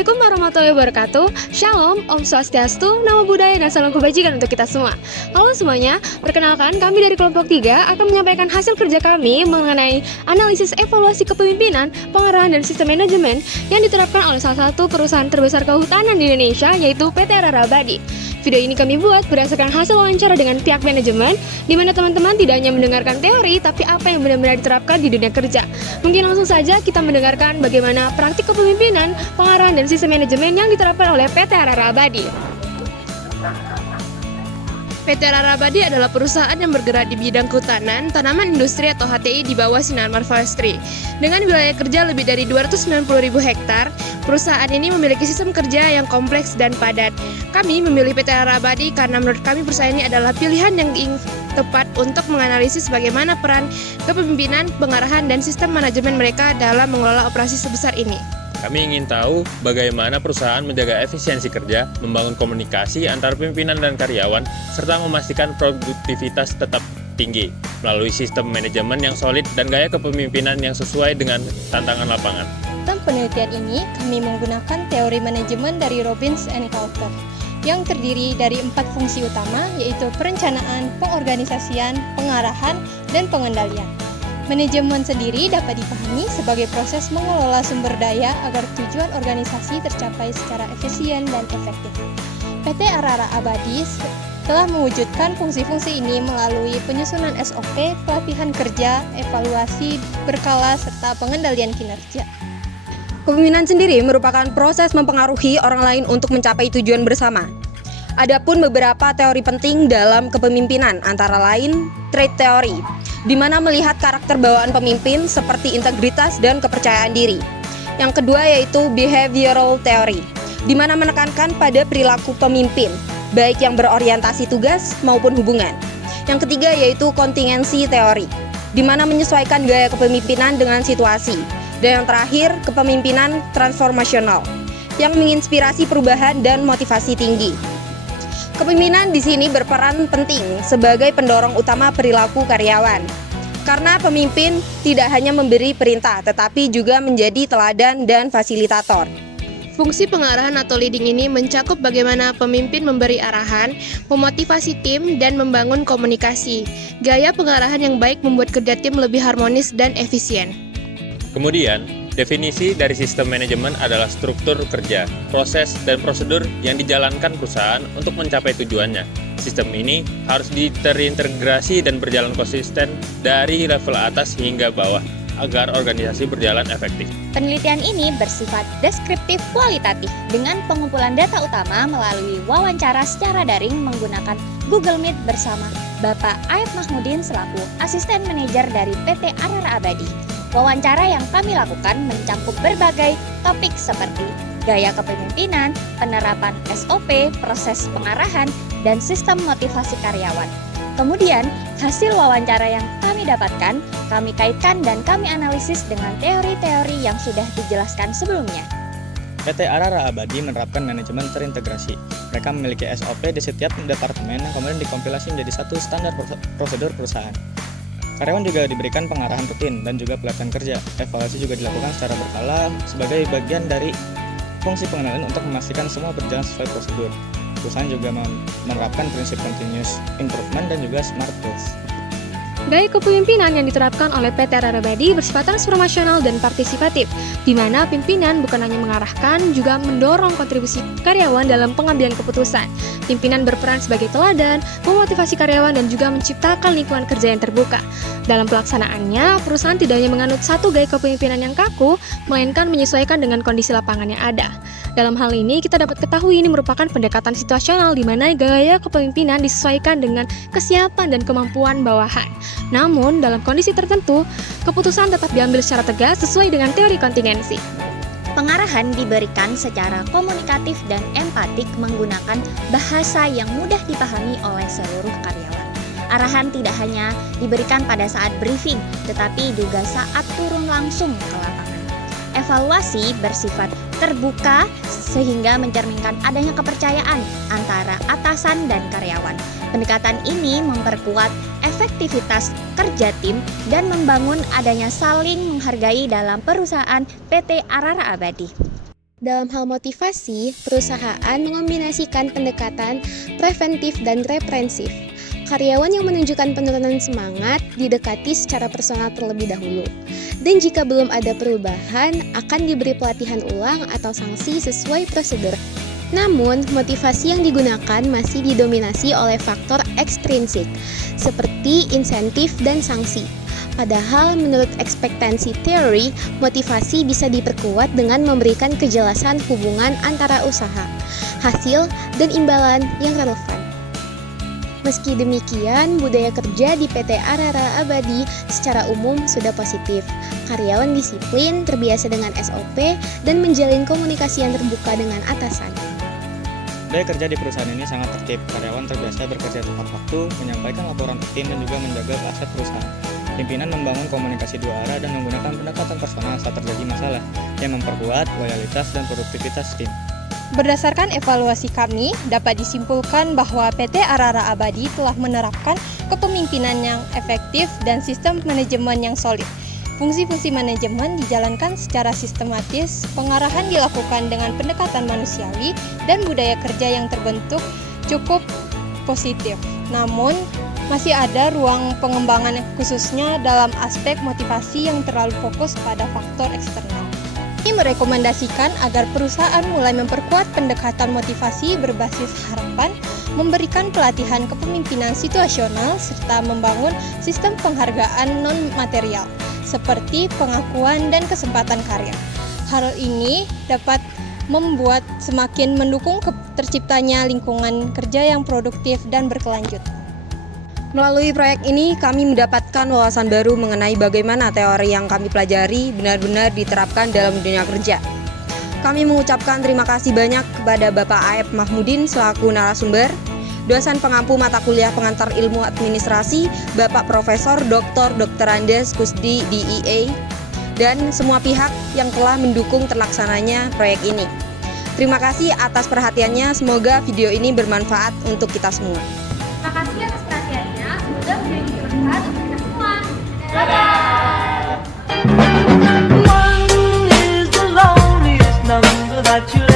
Assalamualaikum warahmatullahi wabarakatuh. Shalom, Om Swastiastu, Namo Buddhaya, dan salam kebajikan untuk kita semua. Halo semuanya, perkenalkan kami dari kelompok 3 akan menyampaikan hasil kerja kami mengenai analisis evaluasi kepemimpinan, pengarahan, dan sistem manajemen yang diterapkan oleh salah satu perusahaan terbesar kehutanan di Indonesia, yaitu PT Arara Abadi. Video ini kami buat berdasarkan hasil wawancara dengan pihak manajemen, di mana teman-teman tidak hanya mendengarkan teori, tapi apa yang benar-benar diterapkan di dunia kerja. Mungkin langsung saja kita mendengarkan bagaimana praktik kepemimpinan, pengarahan, dan sistem manajemen yang diterapkan oleh PT Arara Abadi. PT Arara Abadi adalah perusahaan yang bergerak di bidang kehutanan, tanaman industri atau HTI di bawah Sinarmas Forestry. Dengan wilayah kerja lebih dari 290.000 hektar, perusahaan ini memiliki sistem kerja yang kompleks dan padat. Kami memilih PT Arara Abadi karena menurut kami perusahaan ini adalah pilihan yang tepat untuk menganalisis bagaimana peran kepemimpinan, pengarahan, dan sistem manajemen mereka dalam mengelola operasi sebesar ini. Kami ingin tahu bagaimana perusahaan menjaga efisiensi kerja, membangun komunikasi antara pimpinan dan karyawan, serta memastikan produktivitas tetap tinggi melalui sistem manajemen yang solid dan gaya kepemimpinan yang sesuai dengan tantangan lapangan. Dalam penelitian ini, kami menggunakan teori manajemen dari Robbins and Coulter yang terdiri dari 4 fungsi utama, yaitu perencanaan, pengorganisasian, pengarahan, dan pengendalian. Manajemen sendiri dapat dipahami sebagai proses mengelola sumber daya agar tujuan organisasi tercapai secara efisien dan efektif. PT Arara Abadi telah mewujudkan fungsi-fungsi ini melalui penyusunan SOP, pelatihan kerja, evaluasi berkala, serta pengendalian kinerja. Kepemimpinan sendiri merupakan proses mempengaruhi orang lain untuk mencapai tujuan bersama. Adapun beberapa teori penting dalam kepemimpinan, antara lain trait theory, di mana melihat karakter bawaan pemimpin seperti integritas dan kepercayaan diri. Yang kedua yaitu behavioral theory, di mana menekankan pada perilaku pemimpin, baik yang berorientasi tugas maupun hubungan. Yang ketiga yaitu contingency theory, di mana menyesuaikan gaya kepemimpinan dengan situasi. Dan yang terakhir, kepemimpinan transformasional, yang menginspirasi perubahan dan motivasi tinggi. Kepemimpinan di sini berperan penting sebagai pendorong utama perilaku karyawan. Karena pemimpin tidak hanya memberi perintah, tetapi juga menjadi teladan dan fasilitator. Fungsi pengarahan atau leading ini mencakup bagaimana pemimpin memberi arahan, memotivasi tim, dan membangun komunikasi. Gaya pengarahan yang baik membuat kerja tim lebih harmonis dan efisien. Kemudian, definisi dari sistem manajemen adalah struktur kerja, proses, dan prosedur yang dijalankan perusahaan untuk mencapai tujuannya. Sistem ini harus terintegrasi dan berjalan konsisten dari level atas hingga bawah agar organisasi berjalan efektif. Penelitian ini bersifat deskriptif kualitatif dengan pengumpulan data utama melalui wawancara secara daring menggunakan Google Meet bersama Bapak Aib Mahmudin selaku asisten manajer dari PT Arara Abadi. Wawancara yang kami lakukan mencakup berbagai topik seperti gaya kepemimpinan, penerapan SOP, proses pengarahan, dan sistem motivasi karyawan. Kemudian, hasil wawancara yang kami dapatkan, kami kaitkan dan kami analisis dengan teori-teori yang sudah dijelaskan sebelumnya. PT Arara Abadi menerapkan manajemen terintegrasi. Mereka memiliki SOP di setiap departemen yang kemudian dikompilasi menjadi satu standar prosedur perusahaan. Karyawan juga diberikan pengarahan rutin dan juga pelatihan kerja. Evaluasi juga dilakukan secara berkala sebagai bagian dari fungsi pengenalan untuk memastikan semua berjalan sesuai prosedur. Perusahaan juga menerapkan prinsip continuous improvement dan juga smart tools. Gaya kepemimpinan yang diterapkan oleh PT Arara Abadi bersifat transformasional dan partisipatif, di mana pimpinan bukan hanya mengarahkan, juga mendorong kontribusi karyawan dalam pengambilan keputusan. Pimpinan berperan sebagai teladan, memotivasi karyawan, dan juga menciptakan lingkungan kerja yang terbuka. Dalam pelaksanaannya, perusahaan tidak hanya menganut satu gaya kepemimpinan yang kaku, melainkan menyesuaikan dengan kondisi lapangan yang ada. Dalam hal ini, kita dapat ketahui ini merupakan pendekatan situasional di mana gaya kepemimpinan disesuaikan dengan kesiapan dan kemampuan bawahan. Namun, dalam kondisi tertentu, keputusan tetap diambil secara tegas sesuai dengan teori kontingensi. Pengarahan diberikan secara komunikatif dan empatik menggunakan bahasa yang mudah dipahami oleh seluruh karyawan. Arahan tidak hanya diberikan pada saat briefing, tetapi juga saat turun langsung ke lapangan. Evaluasi bersifat terbuka sehingga mencerminkan adanya kepercayaan antara atasan dan karyawan. Pendekatan ini memperkuat efektivitas kerja tim dan membangun adanya saling menghargai dalam perusahaan PT Arara Abadi. Dalam hal motivasi, perusahaan mengombinasikan pendekatan preventif dan reprensif. Karyawan yang menunjukkan penurunan semangat didekati secara personal terlebih dahulu. Dan jika belum ada perubahan, akan diberi pelatihan ulang atau sanksi sesuai prosedur. Namun, motivasi yang digunakan masih didominasi oleh faktor ekstrinsik, seperti insentif dan sanksi. Padahal menurut ekspektansi teori, motivasi bisa diperkuat dengan memberikan kejelasan hubungan antara usaha, hasil, dan imbalan yang relevan. Meski demikian, budaya kerja di PT Arara Abadi secara umum sudah positif. Karyawan disiplin, terbiasa dengan SOP, dan menjalin komunikasi yang terbuka dengan atasan. Budaya kerja di perusahaan ini sangat tertib. Karyawan terbiasa bekerja tepat waktu, menyampaikan laporan rutin, dan juga menjaga aset perusahaan. Pimpinan membangun komunikasi dua arah dan menggunakan pendekatan personal saat terjadi masalah yang memperkuat loyalitas dan produktivitas tim. Berdasarkan evaluasi kami, dapat disimpulkan bahwa PT Arara Abadi telah menerapkan kepemimpinan yang efektif dan sistem manajemen yang solid. Fungsi-fungsi manajemen dijalankan secara sistematis, pengarahan dilakukan dengan pendekatan manusiawi, dan budaya kerja yang terbentuk cukup positif. Namun, masih ada ruang pengembangan khususnya dalam aspek motivasi yang terlalu fokus pada faktor eksternal. Ini merekomendasikan agar perusahaan mulai memperkuat pendekatan motivasi berbasis harapan, memberikan pelatihan kepemimpinan situasional, serta membangun sistem penghargaan non-material, seperti pengakuan dan kesempatan karya. Hal ini dapat membuat semakin mendukung terciptanya lingkungan kerja yang produktif dan berkelanjut. Melalui proyek ini, kami mendapatkan wawasan baru mengenai bagaimana teori yang kami pelajari benar-benar diterapkan dalam dunia kerja. Kami mengucapkan terima kasih banyak kepada Bapak Aep Mahmudin selaku narasumber, dosen pengampu mata kuliah pengantar ilmu administrasi, Bapak Profesor Dr. Andes Kusdi DEA, dan semua pihak yang telah mendukung terlaksananya proyek ini. Terima kasih atas perhatiannya, semoga video ini bermanfaat untuk kita semua. Terima kasih atas perhatiannya, semoga video ini bermanfaat untuk kita semua. One is the loneliest number that you'll